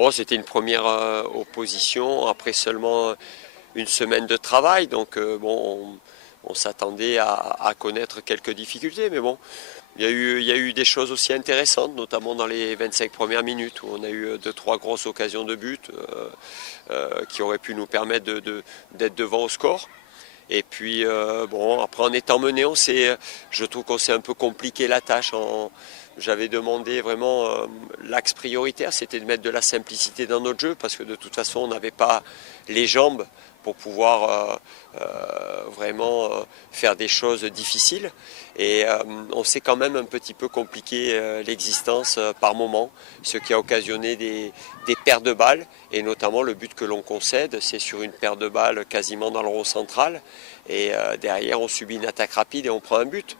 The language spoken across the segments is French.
Bon, c'était une première opposition après seulement une semaine de travail, donc on s'attendait à connaître quelques difficultés, mais bon, il y a eu des choses aussi intéressantes, notamment dans les 25 premières minutes, où on a eu deux, trois grosses occasions de but qui auraient pu nous permettre d'être devant au score. Et puis après en étant mené, je trouve qu'on s'est un peu compliqué la tâche. J'avais demandé vraiment l'axe prioritaire, c'était de mettre de la simplicité dans notre jeu, parce que de toute façon on n'avait pas les jambes pour pouvoir vraiment faire des choses difficiles. Et on s'est quand même un petit peu compliqué l'existence par moment, ce qui a occasionné des pertes de balles, et notamment le but que l'on concède, c'est sur une paire de balles quasiment dans le rond central, et derrière on subit une attaque rapide et on prend un but.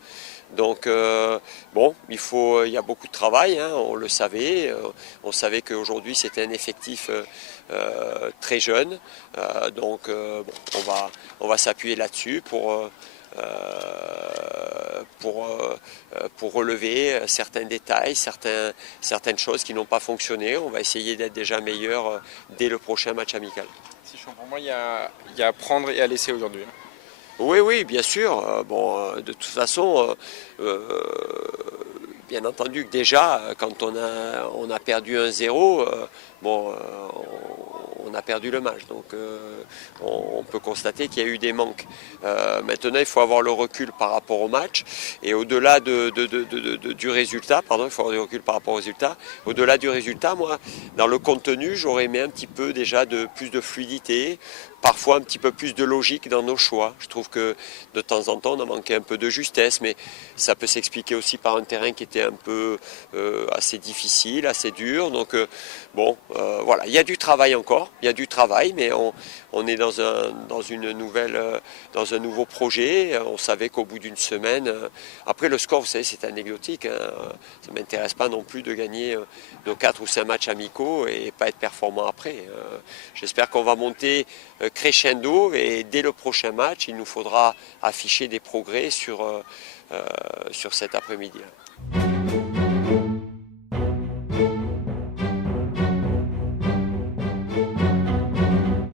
Donc il y a beaucoup de travail, hein, on le savait. On savait qu'aujourd'hui c'était un effectif très jeune. On va s'appuyer là-dessus pour relever certains détails, certaines choses qui n'ont pas fonctionné. On va essayer d'être déjà meilleur dès le prochain match amical. Si je comprends bien, il y a à prendre et à laisser aujourd'hui. Oui, bien sûr. De toute façon, bien entendu que déjà, quand on a perdu 1-0, on a perdu le match. Donc on peut constater qu'il y a eu des manques. Maintenant, il faut avoir le recul par rapport au match. Et au-delà du résultat, pardon, il faut avoir du recul par rapport au résultat. Au-delà du résultat, moi, dans le contenu, j'aurais aimé un petit peu déjà plus de fluidité, parfois un petit peu plus de logique dans nos choix. Je trouve que de temps en temps, on a manqué un peu de justesse, mais ça peut s'expliquer aussi par un terrain qui était un peu assez difficile, assez dur. Donc voilà, il y a du travail encore, il y a du travail, mais on est dans un nouveau projet. On savait qu'au bout d'une semaine, après le score, vous savez, c'est anecdotique, hein. Ça ne m'intéresse pas non plus de gagner nos 4 ou 5 matchs amicaux et pas être performant après. J'espère qu'on va monter crescendo, et dès le prochain match, il nous faudra afficher des progrès sur cet après-midi.